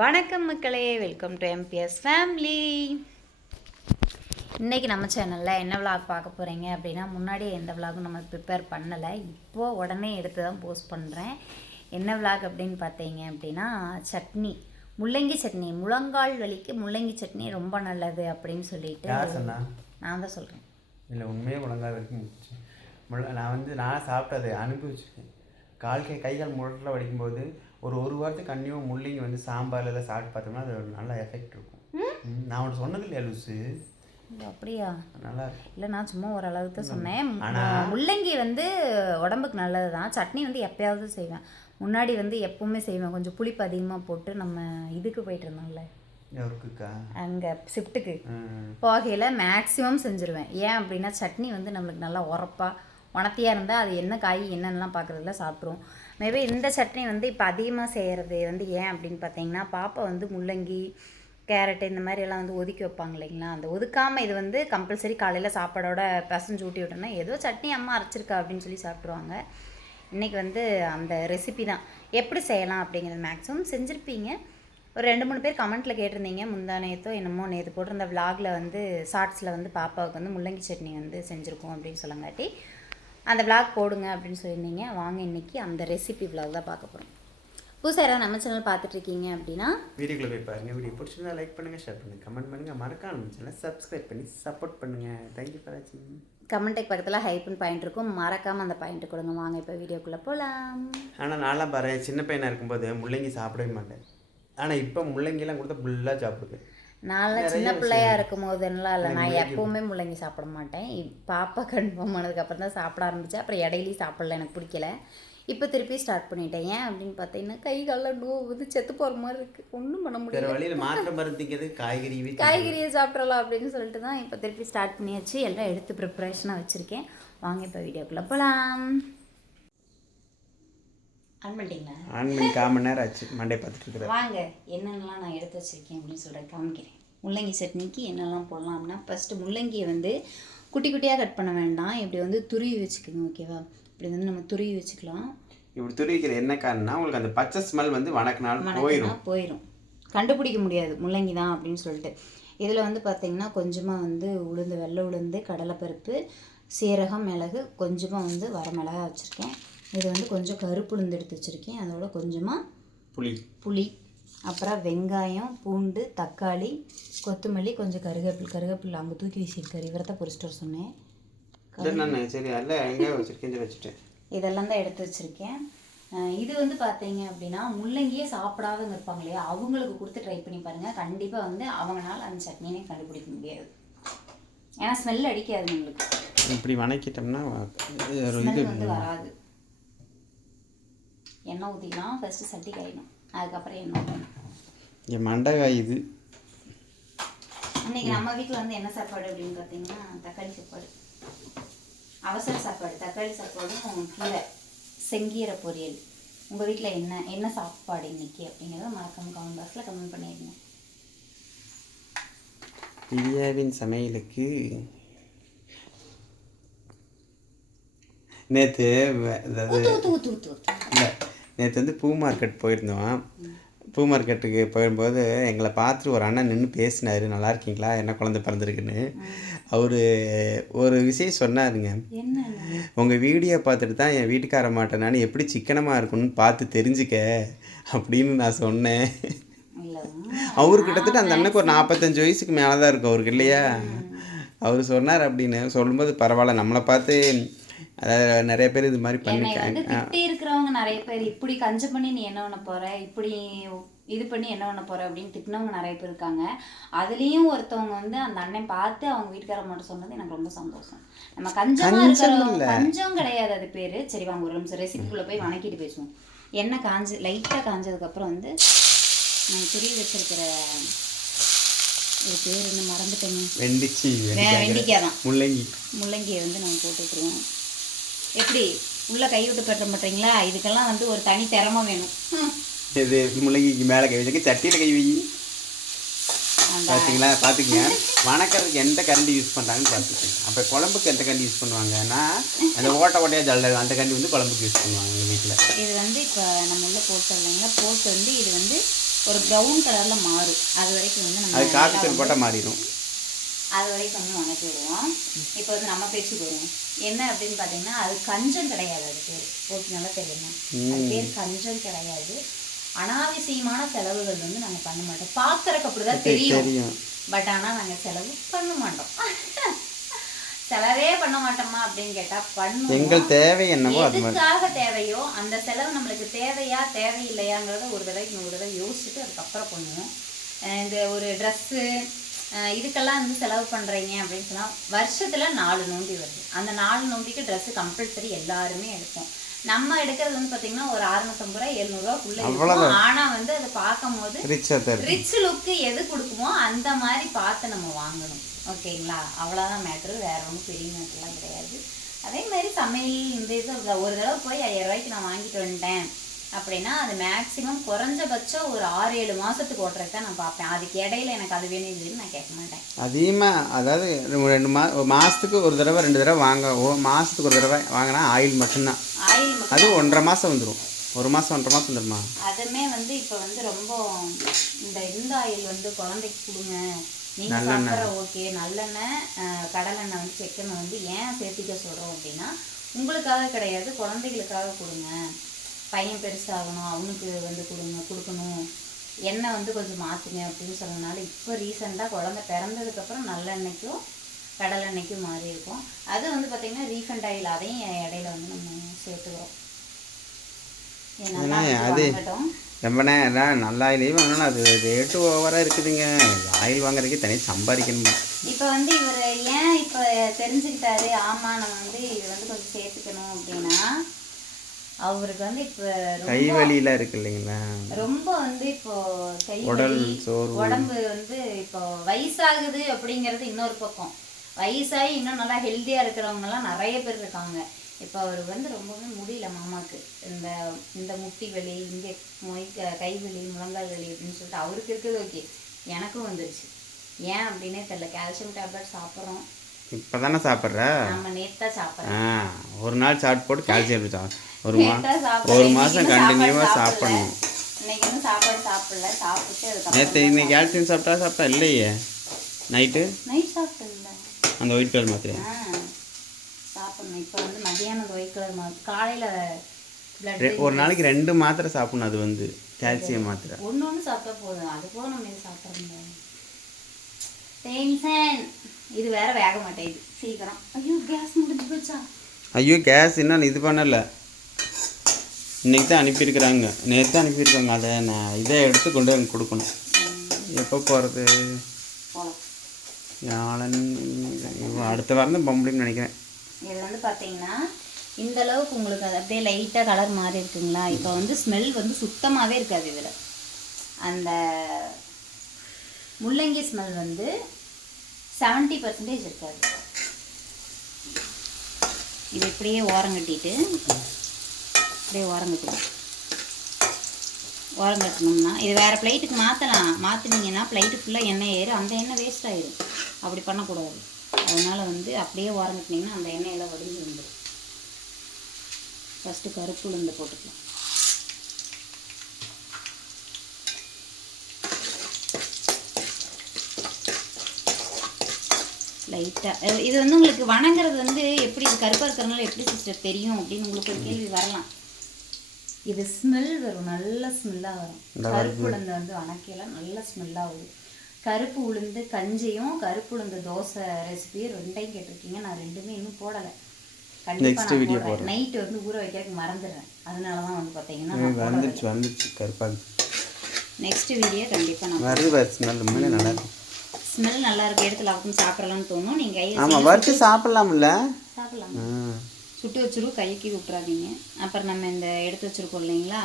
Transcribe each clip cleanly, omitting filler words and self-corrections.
வணக்கம் மக்களே, welcome to MBS family. இன்றைக்கி நம்ம சேனலில் என்ன விளாக் பார்க்க போகிறீங்க அப்படின்னா, முன்னாடியே எந்த விளாகும் நம்ம ப்ரிப்பேர் பண்ணலை, இப்போது உடனே எடுத்து தான் போஸ்ட் பண்ணுறேன். என்ன விளாக் அப்படின்னு பார்த்தீங்க அப்படின்னா, சட்னி, முள்ளங்கி சட்னி. முழங்கால் வலிக்கு முள்ளங்கி சட்னி ரொம்ப நல்லது அப்படின்னு சொல்லிட்டு நான் தான் சொல்கிறேன். இல்லை, உண்மையே முழங்கால் வலிக்கு நான் சாப்பிட்டது அனுபவிச்சிருக்கேன். கைகால் முழட்டில் வலிக்கும்போது ஒரு வாரத்துக்கு கண்டிப்பாக முள்ளங்கி சாம்பாரில் எல்லாம் சாப்பிட்டு பார்த்தோம்னா அது ஒரு நல்ல எஃபெக்ட் இருக்கும். நான் உனக்கு சொன்னது இல்லையா லூஸு? அப்படியா? நல்லா இல்லை, நான் சும்மா ஓரளவுக்கு தான் சொன்னேன். முள்ளங்கி உடம்புக்கு நல்லது தான். சட்னி எப்பயாவது செய்வேன். முன்னாடி எப்பவுமே செய்வேன். கொஞ்சம் புளிப்பு அதிகமாக போட்டு நம்ம இதுக்கு போயிட்டு இருந்தோம்ல, அங்கே ஷிஃப்ட்டுக்கு போகையில் மேக்ஸிமம் செஞ்சுருவேன். ஏன் அப்படின்னா சட்னி நம்மளுக்கு நல்லா உரப்பாக உணர்த்தியாக இருந்தால் அது என்ன காய் என்னென்னலாம் பார்க்குறதுல சாப்பிட்ருவோம். மேபி இந்த சட்னி இப்போ அதிகமாக செய்கிறது ஏன் அப்படின்னு பார்த்தீங்கன்னா, பாப்பா முள்ளங்கி கேரட்டு இந்த மாதிரி எல்லாம் ஒதுக்கி வைப்பாங்க இல்லைங்களா. அந்த ஒதுக்காமல் இது கம்பல்சரி காலையில் சாப்பாடோட பசஞ்சு ஊட்டி விட்டோன்னா ஏதோ சட்னி அம்மா அரைச்சிருக்கா அப்படின்னு சொல்லி சாப்பிட்ருவாங்க. இன்றைக்கி அந்த ரெசிபி தான் எப்படி செய்யலாம் அப்படிங்கிறது மேக்ஸிமம் செஞ்சுருப்பீங்க. ஒரு 2-3 பேர் கமெண்ட்டில் கேட்டிருந்தீங்க. முந்தானேத்தோ என்னமோ நேற்று போட்டிருந்த விலாகில் ஷார்ட்ஸில் பாப்பாவுக்கு முள்ளங்கி சட்னி செஞ்சுருக்கோம் அப்படின்னு சொல்லங்காட்டி அந்த விளாக் போடுங்க அப்படின்னு சொல்லியிருந்தீங்க. வாங்க இன்றைக்கி அந்த ரெசிபி விளாக் தான் பார்க்க போகிறோம். புதுசாக யாராவது நம்ம சேனல் பார்த்துட்ருக்கீங்க அப்படின்னா வீடியோக்குள்ளே போய் பாருங்கள். வீடியோ பிடிச்சிருந்தா லைக் பண்ணுங்கள், ஷேர் பண்ணுங்கள், கமெண்ட் பண்ணுங்கள், மறக்காம நம்ம சேனலை சப்ஸ்கிரைப் பண்ணி சப்போர்ட் பண்ணுங்கள். தேங்க்யூ ஃபார் வாட்சிங். கமெண்ட்டுக்கு பக்கத்தில் ஹைப்னு பாயிண்ட் இருக்கும், மறக்காமல் அந்த பாயிண்ட்டு கொடுங்க. வாங்க இப்போ வீடியோக்குள்ளே போகலாம். ஆனால் நான்லாம் பாரு, சின்ன பையனாக இருக்கும்போது முள்ளங்கி சாப்பிடவே மாட்டேன். ஆனால் இப்போ முள்ளங்கிலாம் கொடுத்தா ஃபுல்லாக சாப்பிடுவேன். நான்லாம் சின்ன பிள்ளையாக இருக்கும் போதுலாம் இல்லை, நான் எப்போவுமே முள்ளங்கி சாப்பிட மாட்டேன். பாப்பா கன்ஃபார்ம் ஆனதுக்கப்புறம் தான் சாப்பிட ஆரம்பித்தேன். அப்புறம் இடையிலையும் சாப்பிடல, எனக்கு பிடிக்கல. இப்போ திருப்பி ஸ்டார்ட் பண்ணிட்டேன். ஏன் அப்படின்னு பார்த்தீங்கன்னா, கை காலில் நோவு செத்து போகிற மாதிரி இருக்குது, ஒன்றும் பண்ண முடியல. வழியில் மாற்றம் மருந்துக்கிறது காய்கறியை சாப்பிட்றலாம் அப்படின்னு சொல்லிட்டு தான் இப்போ திருப்பி ஸ்டார்ட் பண்ணியாச்சு. எல்லாம் எடுத்து ப்ரிப்ரேஷனாக வச்சுருக்கேன். வாங்க இப்போ வீடியோக்குள்ளே போகலாம். ஆன் பண்ணிட்டீங்களா? ஆன் பண்ணி 1/4 மணி நேரம் ஆச்சு. மண்டே பார்த்துட்டு இருக்கிறேன். வாங்க என்னென்னலாம் நான் எடுத்து வச்சுருக்கேன் அப்படின்னு சொல்லிட்டு காமிக்கிறேன். முள்ளங்கி சட்னிக்கு என்னெல்லாம் போடலாம் அப்படின்னா, ஃபஸ்ட்டு முள்ளங்கியை குட்டி குட்டியாக கட் பண்ண வேண்டாம். இப்படி துருவி வச்சுக்கோங்க, ஓகேவா? இப்படி நம்ம துருவி வச்சுக்கலாம். இப்படி துருவிக்கிற என்ன காரணம்னா, உங்களுக்கு அந்த பச்சை ஸ்மெல் வணக்கினாலும் போயிடும், கண்டுபிடிக்க முடியாது முள்ளங்கி தான் அப்படின்னு சொல்லிட்டு. இதில் பார்த்தீங்கன்னா கொஞ்சமாக உளுந்து, வெள்ளை உளுந்து, கடலைப்பருப்பு, சீரகம், மிளகு, கொஞ்சமாக வரமிளகா வச்சுருக்கேன். இது கொஞ்சம் கருப்பு உளுந்து எடுத்து வச்சுருக்கேன். அதோட கொஞ்சமாக புளி, அப்புறம் வெங்காயம், பூண்டு, தக்காளி, கொத்தமல்லி, கொஞ்சம் கருவேப்பில் அங்கே தூக்கி வீசியிருக்காரு. இவரத்தை பொரிச்சிட்டு வர சொன்னேன். இதெல்லாம் தான் எடுத்து வச்சுருக்கேன். இது பார்த்தீங்க அப்படின்னா, முள்ளங்கியே சாப்பிடாதவங்க இருப்பாங்க இல்லையா, அவங்களுக்கு கொடுத்து ட்ரை பண்ணி பாருங்கள். கண்டிப்பாக அவங்களால அந்த சட்னியே கண்டுபிடிக்க முடியாது. ஏன்னா ஸ்மெல் அடிக்காது நம்மளுக்கு. இப்படி வணக்கிட்டோம்னா வராது. எண்ணெய் ஊற்றிக்கலாம். ஃபஸ்ட்டு சட்டி காயணும், அதுக்கப்புறம் எண்ணெய் ஊற்றணும். என் மண்டகாய் இது. இன்றைக்கி நம்ம வீட்டில் என்ன சாப்பாடு அப்படின்னு பார்த்தீங்கன்னா, தக்காளி சாப்பாடு, அவசர சாப்பாடு. தக்காளி சாப்பாடும் கீரை, செங்கீரை பொரியல். உங்கள் வீட்டில் என்ன சாப்பாடு இன்றைக்கி அப்படிங்கிறத மறக்காம கமெண்ட் பாக்ஸில் கமெண்ட் பண்ணிடுங்க. பிரியாவின் சமையலுக்கு நேற்று நேற்று பூ மார்க்கெட் போயிருந்தோம். பூ மார்க்கெட்டுக்கு போகும்போது எங்களை பார்த்துட்டு ஒரு அண்ணன் நின்று பேசினார், நல்லா இருக்கீங்களா, என்ன குழந்தை பிறந்திருக்குன்னு. அவர் ஒரு விஷயம் சொன்னாருங்க. உங்கள் வீடியோ பார்த்துட்டு தான் என் வீட்டுக்கார மாட்டேன் நான் எப்படி சிக்கனமாக இருக்குன்னு பார்த்து தெரிஞ்சுக்க அப்படின்னு நான் சொன்னேன். அவரு கிட்டத்தட்ட அந்த அண்ணனுக்கு ஒரு 45 வயசுக்கு மேலே தான் இருக்கும் அவருக்கு, இல்லையா? அவர் சொன்னார் அப்படின்னு சொல்லும்போது பரவாயில்ல, நம்மளை பார்த்து அதாவது நிறைய பேர் இது மாதிரி பண்ணிருக்காங்க. திட்டி இருக்கிறவங்க நிறைய பேர், இப்படி கஞ்ச பண்ணி நீ என்ன பண்ண போற, இப்படி இது பண்ணி என்ன பண்ண போற அப்படின்னு திட்டினவங்க நிறைய பேர் இருக்காங்க. அதுலேயும் ஒருத்தவங்க அந்த அண்ணன் பார்த்து அவங்க வீட்டுக்கார மட்டும் சொன்னது எனக்கு ரொம்ப சந்தோஷம். நம்ம கஞ்சமா இருக்கிறவங்க, கஞ்சம் கிடையாது அது பேரு. சரி வாங்க ஒரு நிமிஷம் ரெசிபிக்குள்ளே போய் வணக்கிட்டு பேசுவோம். எண்ணெய் லைட்டாக காஞ்சதுக்கப்புறம் நான் துருவி வச்சிருக்கிற ஒரு பேர் என்ன மறந்துட்டேங்க, வெண்டிக்காய் தான், முள்ளங்கியை நம்ம போட்டு விட்டுருவோம். எப்படி உள்ள கை விட்டு பெற்ற மாட்டீங்களா? இதுக்கெல்லாம் ஒரு தனி திறமை வேணும். இது முள்ளங்கிக்கு மேலே கை வச்சுக்க, சட்டியில் கை வை. பார்த்தீங்களா? பார்த்துக்கங்க, வணக்கிறதுக்கு எந்த கரண்டி யூஸ் பண்ணுறாங்கன்னு பார்த்துக்கோங்க. அப்போ குழம்புக்கு எந்த கரண்டி யூஸ் பண்ணுவாங்கன்னா, அந்த ஓட்டையாக ஜல்ல அந்த கரண்டி குழம்புக்கு யூஸ் பண்ணுவாங்க எங்கள் வீட்டில். இது இப்போ நம்ம உள்ள போட்டு இல்லைங்களா, போட்டு இது ஒரு ப்ரௌன் கலரில் மாறும். அது வரைக்கும் வந்து அது நம்ம காஃபி தூள் போட்டால் மாறிடும். அது வரைக்கும் வந்து வணக்கி விடுவோம். இப்போ வந்து நம்ம பேச்சுக்கு வருவோம். என்ன அப்படின்னு பார்த்தீங்கன்னா அது கஞ்சம் கிடையாது. அது பேர் ஓகே, நல்லா தெரியுமா? அது பேர் கஞ்சம் கிடையாது. அனாவசியமான செலவுகள் வந்து நாங்கள் பண்ண மாட்டோம். பார்க்கறக்கு அப்படிதான் தெரியும், பட் ஆனால் நாங்கள் செலவு பண்ண மாட்டோம். செலவே பண்ண மாட்டோமா அப்படின்னு கேட்டால் பண்ணுவோம். எங்கள் தேவை என்னவோ எதுக்காக தேவையோ அந்த செலவு நம்மளுக்கு தேவையா தேவையில்லையாங்கிறத ஒரு தடவை யோசிச்சுட்டு அதுக்கப்புறம் பண்ணுவோம். இந்த ஒரு ட்ரெஸ்ஸு இதுக்கெல்லாம் வந்து செலவு பண்ணுறீங்க அப்படின்னு சொன்னால் வருஷத்தில் 4 நோண்டி வருது. அந்த 4 நோண்டிக்கு ட்ரெஸ்ஸு கம்பல்சரி எல்லாருமே எடுப்போம். நம்ம எடுக்கிறது வந்து பார்த்தீங்கன்னா ஒரு 650 ரூபா 700 ரூபாக்குள்ளே இருக்கும். ஆனால் வந்து அதை பார்க்கும் போது ரிச் லுக்கு எது கொடுக்குமோ அந்த மாதிரி பார்த்து நம்ம வாங்கணும். ஓகேங்களா? அவ்வளோதான் மேட்ரு, வேற ஒன்றும் பெரிய மேட்ருலாம் கிடையாது. அதே மாதிரி சமையல் இந்த இது ஒரு தடவை போய் 5000 ரூபாய்க்கு நான் வாங்கிட்டு வந்துட்டேன் அப்படின்னா அது மேக்ஸிமம் குறைஞ்சபட்சம் ஒரு 6-7 மாதத்துக்கு ஓட்டுறதுக்கு தான் நான் பார்ப்பேன். அதுக்கு இடையில எனக்கு அது வேணும் இதுன்னு நான் கேட்க மாட்டேன். அதிகமாக அதாவது 2 மாதத்துக்கு ஒரு தடவை 2 தடவை மாதத்துக்கு ஒரு தடவை வாங்கினா ஆயில் மட்டும்தான். அது 1.5 மாதம் வந்துடும். 1 மாதம் 1.5 மாதம் வந்துடுமா? அதுவுமே வந்து இப்போ வந்து ரொம்ப இந்த ஆயில் வந்து குழந்தைக்கு கொடுங்க நீங்கள் சாப்பிட்ற. ஓகே, நல்லெண்ணெய் கடலெண்ணெய் வந்து செக்கெண்ணெய் வந்து ஏன் சேர்த்திக்க சொல்கிறோம் அப்படின்னா உங்களுக்காக கிடையாது, குழந்தைகளுக்காக கொடுங்க. பையன் பெருசாகணும், அவனுக்கு வந்து கொடுக்கணும், எண்ணெய் வந்து கொஞ்சம் மாற்றுங்க அப்படின்னு சொன்னதுனால இப்போ ரீசெண்டாக குழந்தை பிறந்ததுக்கப்புறம் நல்லெண்ணெய்க்கும் கடலெண்ணெய்க்கும் மாறி இருக்கும். அது வந்து பார்த்திங்கன்னா ரீஃபண்ட் ஆயில், அதையும் இடையில வந்து நம்ம சேர்த்துக்கிறோம். அது ரொம்ப நேரம் நல்ல ஆயிலையும் வாங்கினாலும் அது ரேட்டு ஓவராக இருக்குதுங்க. ஆயில் வாங்குறதுக்கே தனியாக சம்பாதிக்கணும். இப்போ வந்து இவர் ஏன் இப்போ தெரிஞ்சுக்கிட்டாரு, ஆமாம் நம்ம வந்து இது வந்து கொஞ்சம் சேர்த்துக்கணும் அப்படின்னா அவருக்கு வந்து இப்போ கை வலியெலாம் இருக்கு இல்லைங்களா? ரொம்ப வந்து இப்போ கை வலி, உடம்பு வந்து இப்போ வயசாகுது அப்படிங்கிறது இன்னொரு பக்கம். வயசாகி இன்னும் நல்லா ஹெல்த்தியாக இருக்கிறவங்கலாம் நிறைய பேர் இருக்காங்க. இப்போ அவருக்கு வந்து ரொம்பவே முடியல மாமாவுக்கு. இந்த முட்டி வலி, இங்கே கை வலி, முழங்கால் வலி அப்படின்னு சொல்லிட்டு அவருக்கு இருக்குது. ஓகே, எனக்கும் வந்துருச்சு. ஏன் அப்படின்னே தெரியல. கால்சியம் டேப்லெட் சாப்பிட்றோம். இப்போ தானே சாப்பிட்ற? நம்ம நேற்று தான் சாப்பிட்றேன். ஒரு நாள் சாப்பிட்டு போட்டு கால்சியம் சாப்பிட்றேன். ஒரு மாதம் கண்டினியூவாக சாப்பிடணும். இன்னைக்கு வந்து சாப்பாடு சாப்பிடல, சாப்பிட்டு நேற்று இன்னைக்கு கால்சியம் சாப்பிட்டா இல்லையே. நைட் சாப்பிட்டேன் அந்த ஒயிட் கலர் மாத்திரை சாப்பிடணும். இப்போ வந்து மதியானம் அந்த ஒயிட் கலர் மாத்திரை, காலையில் ஒரு நாளைக்கு 2 மாத்திரை சாப்பிடணும். அது வந்து கால்சியம் மாத்திரை ஒன்று சாப்பிட்டா போதும். அது போக நம்ம இது சாப்பிட முடியாது. டென்ஷன் இது வேற வேக மாட்டேங்குது சீக்கிரம். ஐயோ கேஸ் முடிஞ்சு போச்சா? ஐயோ கேஸ் இன்னும் இது பண்ணலை. இன்றைக்கி தான் அனுப்பியிருக்கிறாங்க, நேற்று தான் அனுப்பியிருக்காங்க. அதை நான் இதை எடுத்து கொண்டு வந்து கொடுக்கணும். எப்போ போகிறது? அடுத்த வாரம் தான் போக முடியும்னு நினைக்கிறேன். இது வந்து பார்த்தீங்கன்னா இந்த அளவுக்கு உங்களுக்கு அது அப்படியே லைட்டாக கலர் மாறி இருக்குங்களா? இப்போ வந்து ஸ்மெல் வந்து சுத்தமாகவே இருக்காது. இதில் அந்த முள்ளங்கி ஸ்மெல் வந்து 70% இருக்காது. இது இப்படியே ஓரங்கட்டிட்டு ஓரங்கட்டணும்னா இது வேறு பிளேட்டுக்கு மாற்றலாம். மாற்றினீங்கன்னா பிளேட்டு ஃபுல்லாக எண்ணெய் ஏறும், அந்த எண்ணெய் வேஸ்ட் ஆகிடும். அப்படி பண்ணக்கூடாது. அதனால் வந்து அப்படியே ஓரங்கட்டினீங்கன்னா அந்த எண்ணெயெல்லாம் வடிஞ்சு வந்துடும். ஃபஸ்ட்டு கருப்பு உளுந்து போட்டுக்கலாம். லைட்டாக இது வந்து உங்களுக்கு வணங்குறது வந்து எப்படி கருப்பாக இருக்கிறதுனால எப்படி சிஸ்டர் தெரியும் அப்படின்னு உங்களுக்கு ஒரு கேள்வி வரலாம். இது ஸ்மெல் வரும், நல்ல ஸ்மெல்லாக வரும். கருப்பு உளுந்து வந்து வணக்கையில் நல்ல ஸ்மெல்லாக வரும். கருப்பு உளுந்து கஞ்சியும் கருப்பு உளுந்து தோசை ரெசிபியும் 2டையும் கேட்டிருக்கீங்க. நான் 2மே இன்னும் போடலை. கண்டிப்பாக நான் போடுறேன். நைட்டு வந்து ஊற வைக்கிறதுக்கு மறந்துடுறேன். அதனால தான் வந்து பார்த்தீங்கன்னா நெக்ஸ்ட் வீடியோ கண்டிப்பாக நான் ஸ்மெல் நல்லா இருக்கு, எடுத்து லாக்கும் சாப்பிடலாம்னு தோணும். நீங்கள் வறுத்து சாப்பிடலாம்ல? சாப்பிடலாம். சுட்டு வச்சுருவோம், கைக்கு விட்டுறாதீங்க. அப்புறம் நம்ம இந்த எடுத்து வச்சுருக்கோம் இல்லைங்களா,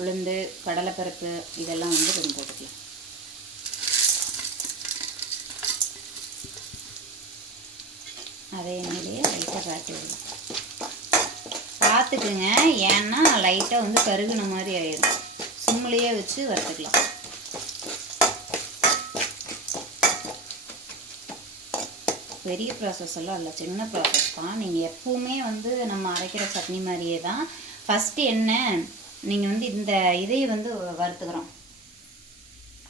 உளுந்து கடலைப்பருப்பு இதெல்லாம் வந்து கொஞ்சம் போட்டுக்கலாம். அதே எண்ணெயிலேயே லைட்டாக காட்டி விடலாம். பார்த்துக்குங்க, ஏன்னா லைட்டாக வந்து கருகுன மாதிரி ஆயிடும். சிம்லேயே வச்சு வறுத்துக்கலாம். பெரிய ப்ராசஸ் எல்லாம் இல்லை, சின்ன ப்ராசஸ் தான். நீங்கள் எப்பவுமே வந்து நம்ம அரைக்கிற சட்னி மாதிரியே தான். ஃபஸ்ட்டு என்ன நீங்கள் வந்து இந்த இதையை வந்து வறுத்துக்கிறோம்.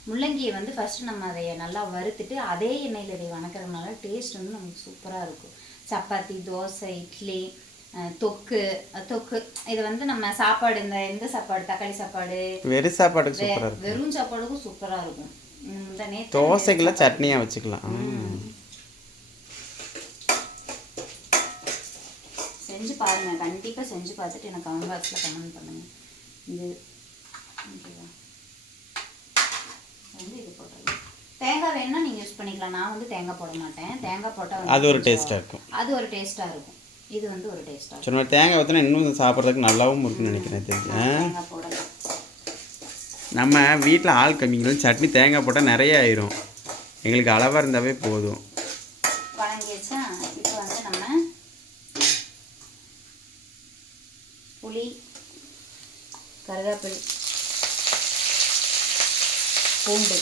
முள்ளங்கியை வந்து ஃபஸ்ட்டு நம்ம அதை நல்லா வறுத்துட்டு அதே எண்ணெயில் இதை வணக்கிறதுனால டேஸ்ட் வந்து நமக்கு சூப்பராக இருக்கும். சப்பாத்தி, தோசை, இட்லி, தொக்கு தொக்கு இது வந்து நம்ம சாப்பாடு இந்த சாப்பாடு தக்காளி சாப்பாடு வெறும் சாப்பாடுக்கு சூப்பராக இருக்கும். வெறும் சாப்பாடுக்கும் சூப்பராக இருக்கும். இந்த நேற்று தோசைக்கெல்லாம் சட்னியாக வச்சுக்கலாம். செஞ்சு பாருங்கள், கண்டிப்பாக செஞ்சு பார்த்துட்டு எனக்கு கமெண்ட் பாக்ஸில் கமெண்ட் பண்ணுங்கள். இது ஓகேவா வந்து இது போட்டுருங்க. தேங்காய் வேணுன்னா நீங்கள் யூஸ் பண்ணிக்கலாம். நான் வந்து தேங்காய் போட மாட்டேன். தேங்காய் போட்டால் அது ஒரு டேஸ்ட்டாக இருக்கும். அது ஒரு டேஸ்ட்டாக இருக்கும். இது வந்து ஒரு டேஸ்ட்டாக சொன்ன தேங்காய் ஊற்றினா இன்னும் சாப்பிட்றதுக்கு நல்லாவும் இருக்குன்னு நினைக்கிறேன். தெரிஞ்சு தேங்காய் போடலாம். நம்ம வீட்டில் ஆள் கம்மிங்களும் சட்னி தேங்காய் போட்டால் நிறைய ஆயிரும். எங்களுக்கு அளவாக இருந்தாவே போதும். வணங்கி வச்சா இப்போ வந்து நம்ம புளி, கருவேப்பிலை, பூண்டு,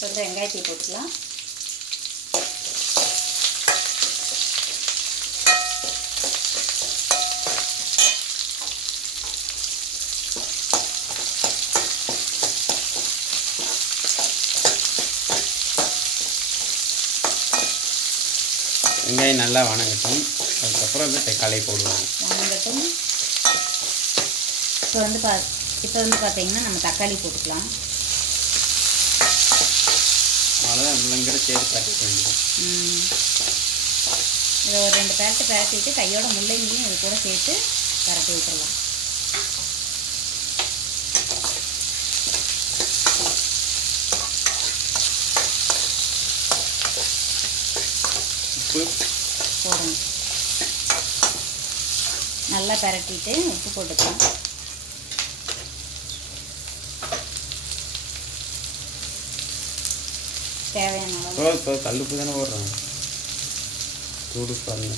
கொஞ்சம் வெங்காயத்தை போட்டுக்கலாம். வெங்காயம் நல்லா வணங்கட்டும். அதுக்கப்புறம் வந்து தக்காளி போடுவாங்க. வணங்கட்டும். இப்போ வந்து பார்த்தீங்கன்னா நம்ம தக்காளி போட்டுக்கலாம். அவ்வளோதான், முள்ளங்கிற சேர்த்து காட்டிக்க வேண்டியது. இதை ஒரு 2 பரட்டிட்டு கையோட முள்ளங்கியும் இது கூட சேர்த்து பரட்டி விட்டுடலாம். உப்பு போடணும். நல்லா பரட்டிட்டு உப்பு போட்டுக்கலாம். தேவையான அளவு கல்லுப்பு தானே போடுறாங்க. சூடு பாருங்க.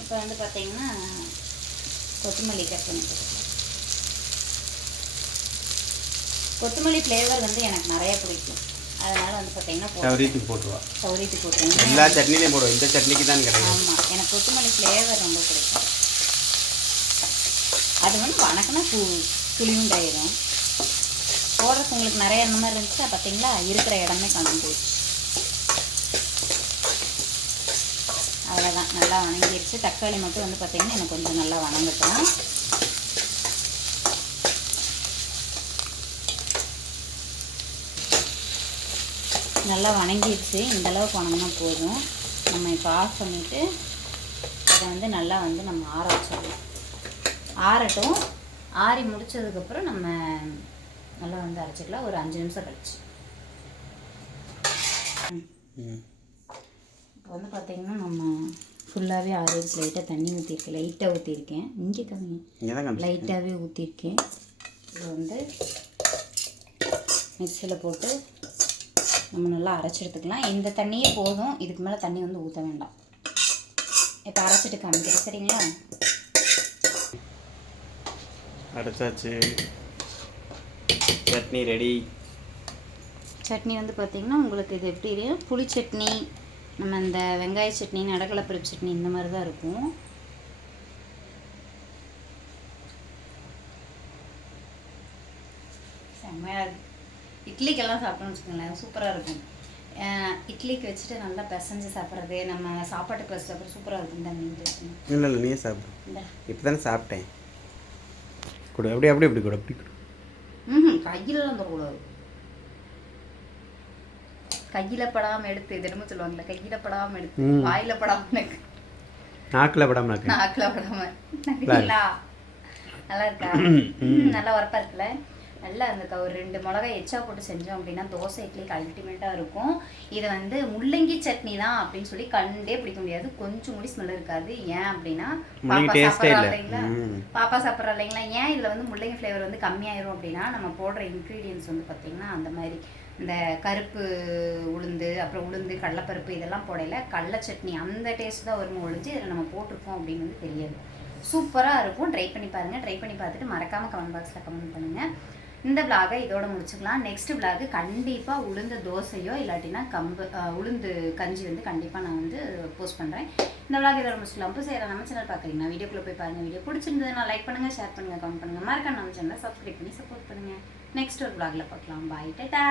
இப்போ வந்து பார்த்தீங்கன்னா கொத்தமல்லி கட் பண்ணி போட்டுக்கலாம். கொத்தமல்லி ஃப்ளேவர் வந்து எனக்கு நிறைய பிடிக்கும். அதனால் வந்து பார்த்தீங்கன்னா சௌரியத்துக்கு போட்டுருவா. சௌரியத்துக்கு போட்டுருங்க. எல்லா சட்னிலையும் போடுவோம். இந்த சட்னிக்கு தான் கிடையாது. ஆமாம், எனக்கு கொத்தமல்லி ஃப்ளேவர் ரொம்ப பிடிக்கும். அது வந்து வணக்கினா துளியுண்டாயிரும். போடுறதுக்கு உங்களுக்கு நிறைய அந்த மாதிரி இருந்துச்சு பார்த்தீங்களா, இருக்கிற இடமே காணும் போச்சு. அவ்வளோதான், நல்லா வணங்கிடுச்சு. தக்காளி மட்டும் வந்து பார்த்தீங்கன்னா எனக்கு கொஞ்சம் நல்லா வணங்கட்டும். நல்லா வணங்கிடுச்சு. இந்தளவுக்கு வணங்கினா போதும். நம்ம இப்போ ஆஃப் பண்ணிவிட்டு இதை வந்து நல்லா வந்து நம்ம ஆற வச்சிடலாம். ஆறட்டும். ஆறி முடித்ததுக்கப்புறம் நம்ம நல்லா வந்து அரைச்சிக்கலாம். ஒரு 5 நிமிஷம் கழிச்சு. இப்போ வந்து பார்த்திங்கன்னா நம்ம ஃபுல்லாகவே ஆறிடுச்சு. லைட்டாக தண்ணி ஊற்றிருக்கேன். லைட்டாக ஊற்றிருக்கேன். இங்கே கம்மிங்க, லைட்டாகவே ஊற்றிருக்கேன். இது வந்து மிக்சியில் போட்டு நம்ம நல்லா அரைச்சி எடுத்துக்கலாம். இந்த தண்ணியே போதும். இதுக்கு மேலே தண்ணி வந்து ஊற்ற வேண்டாம். இப்போ அரைச்சிட்டு காமிக்கிறேன், சரிங்களா? அரைச்சாச்சு. சட்னி ரெடி. சட்னி வந்து பார்த்திங்கன்னா உங்களுக்கு இது எப்படி இருக்கும், புளி சட்னி, நம்ம இந்த வெங்காய சட்னி, நடக்கலப்பருப்பு சட்னி இந்த மாதிரி தான் இருக்கும். செம்மையாக இருக்கும். இட்லிக்கெல்லாம் சாப்பிட்டோம்னு வச்சுக்கோங்களேன், சூப்பராக இருக்கும். இட்லிக்கு வச்சுட்டு நல்லா பிசைஞ்சு சாப்பிட்றது, நம்ம சாப்பாட்டுக்கு வச்சு சாப்பிட்றது சூப்பராக இருக்கும். இந்த மீன் இல்லை இல்லை, நீயே சாப்பிடு. இப்போ தானே சாப்பிட்டேன். கொடு, அப்படி அப்படி அப்படி கொடு, அப்படி கொடு. கையிலலாம் தரக்கூடாது. கையில் படாமல் எடுத்து தினமும் சொல்லுவாங்கல்ல, கையில் படாமல் எடுத்து வாயில் படாமல் நாக்கில் படாமல் நாக்கில் படாமல். நல்லா இருக்கா? நல்லா உரப்பாக இருக்குல்ல. நல்லா அந்த ஒரு 2 மிளகாய் எச்சா போட்டு செஞ்சோம் அப்படின்னா தோசை இட்லிக்கு அல்டிமேட்டாக இருக்கும். இது வந்து முள்ளங்கி சட்னி தான் அப்படின்னு சொல்லி கண்டே பிடிக்க முடியாது. கொஞ்சம் கூட ஸ்மெல் இருக்காது. ஏன் அப்படின்னா பாப்பா சாப்பிட்றா இல்லைங்களா, பாப்பா சாப்பிட்றா இல்லைங்களா. ஏன் இதில் வந்து முள்ளங்கி ஃப்ளேவர் வந்து கம்மியாயிரும் அப்படின்னா நம்ம போடுற இன்க்ரீடியன்ஸ் வந்து பார்த்திங்கன்னா அந்த மாதிரி இந்த கருப்பு உளுந்து அப்புறம் உளுந்து கடலைப்பருப்பு இதெல்லாம் போடையில கடலை சட்னி அந்த டேஸ்ட் தான் வருமோ ஒழிஞ்சு இதில் நம்ம போட்டிருக்கோம் அப்படின்னு வந்து தெரியாது. சூப்பராக இருக்கும். ட்ரை பண்ணி பாருங்கள். ட்ரை பண்ணி பார்த்துட்டு மறக்காமல் கமெண்ட் பாக்ஸில் கமெண்ட் பண்ணுங்கள். இந்த விலாகை இதோட முடிச்சுக்கலாம். நெக்ஸ்ட் விலாகு கண்டிப்பாக உளுந்து தோசையோ இல்லாட்டினா உளுந்து கஞ்சி வந்து கண்டிப்பாக நான் வந்து போஸ்ட் பண்ணுறேன். இந்த விலாக் இதோட முடிச்சுக்கலாம். இப்போ சரி நம்ம சேனல் பார்க்குறீங்கன்னா வீடியோக்குள்ளே போய் பாருங்கள். வீடியோ பிடிச்சிருந்ததுன்னா லைக் பண்ணுங்கள், ஷேர் பண்ணுங்கள், கமெண்ட் பண்ணுங்கள். மறக்காம நம்ம சேனலை சப்ஸ்கிரைப் பண்ணி சப்போர்ட் பண்ணுங்கள். நெக்ஸ்ட் ஒரு விலாகில் பார்க்கலாம். பாய், டாடா.